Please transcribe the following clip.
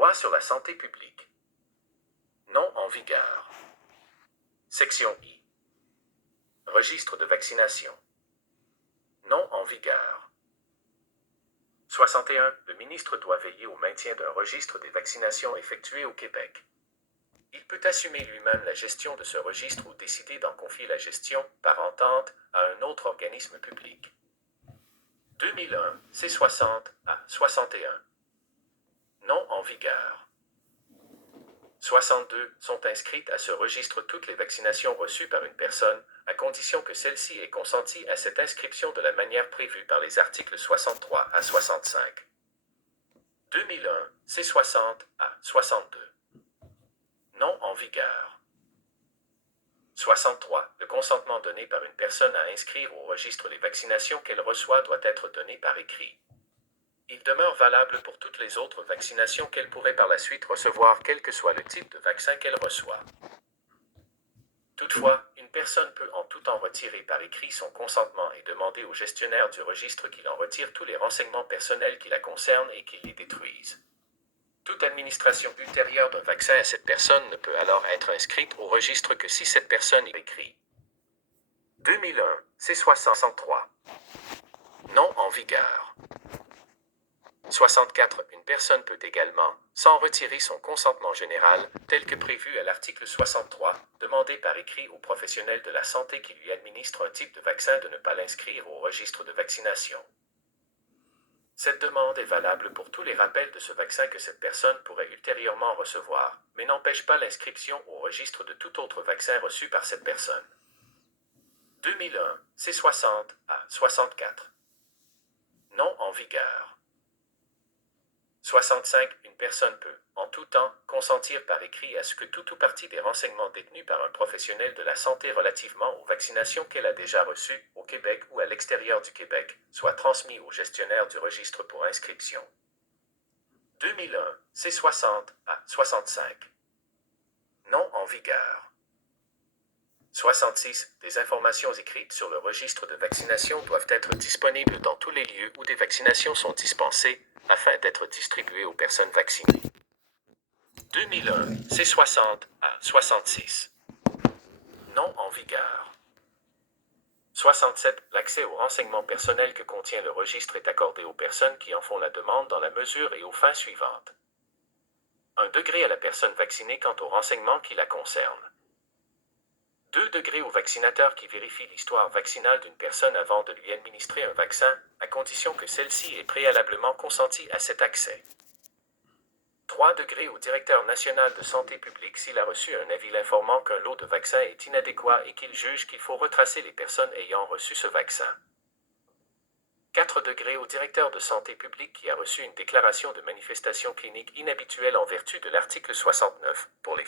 Loi sur la santé publique. Non en vigueur. Section I. Registre de vaccination. Non en vigueur. 61. Le ministre doit veiller au maintien d'un registre des vaccinations effectuées au Québec. Il peut assumer lui-même la gestion de ce registre ou décider d'en confier la gestion, par entente, à un autre organisme public. 2001, C60 à 61. Non en vigueur. 62. Sont inscrites à ce registre toutes les vaccinations reçues par une personne, à condition que celle-ci ait consenti à cette inscription de la manière prévue par les articles 63 à 65. 2001, C60 à 62. Non en vigueur. 63. Le consentement donné par une personne à inscrire au registre les vaccinations qu'elle reçoit doit être donné par écrit. Il demeure valable pour toutes les autres vaccinations qu'elle pourrait par la suite recevoir, quel que soit le type de vaccin qu'elle reçoit. Toutefois, une personne peut en tout temps retirer par écrit son consentement et demander au gestionnaire du registre qu'il en retire tous les renseignements personnels qui la concernent et qu'il les détruise. Toute administration ultérieure d'un vaccin à cette personne ne peut alors être inscrite au registre que si cette personne y écrit. 2001, C63. Non en vigueur. 64. Une personne peut également, sans retirer son consentement général, tel que prévu à l'article 63, demander par écrit au professionnel de la santé qui lui administre un type de vaccin de ne pas l'inscrire au registre de vaccination. Cette demande est valable pour tous les rappels de ce vaccin que cette personne pourrait ultérieurement recevoir, mais n'empêche pas l'inscription au registre de tout autre vaccin reçu par cette personne. 2001, C60 à 64. Non en vigueur. 65. Une personne peut, en tout temps, consentir par écrit à ce que tout ou partie des renseignements détenus par un professionnel de la santé relativement aux vaccinations qu'elle a déjà reçues, au Québec ou à l'extérieur du Québec, soient transmis au gestionnaire du registre pour inscription. 2001, C60 à 65. Non en vigueur. 66. Des informations écrites sur le registre de vaccination doivent être disponibles dans tous les lieux où des vaccinations sont dispensées, afin d'être distribuées aux personnes vaccinées. 2001, C60 à 66. Non en vigueur. 67. L'accès aux renseignements personnels que contient le registre est accordé aux personnes qui en font la demande dans la mesure et aux fins suivantes. 1 degré à la personne vaccinée quant aux renseignements qui la concernent. 2 degrés au vaccinateur qui vérifie l'histoire vaccinale d'une personne avant de lui administrer un vaccin, à condition que celle-ci ait préalablement consenti à cet accès. 3 degrés au directeur national de santé publique s'il a reçu un avis l'informant qu'un lot de vaccins est inadéquat et qu'il juge qu'il faut retracer les personnes ayant reçu ce vaccin. 4 degrés au directeur de santé publique qui a reçu une déclaration de manifestation clinique inhabituelle en vertu de l'article 69, pour les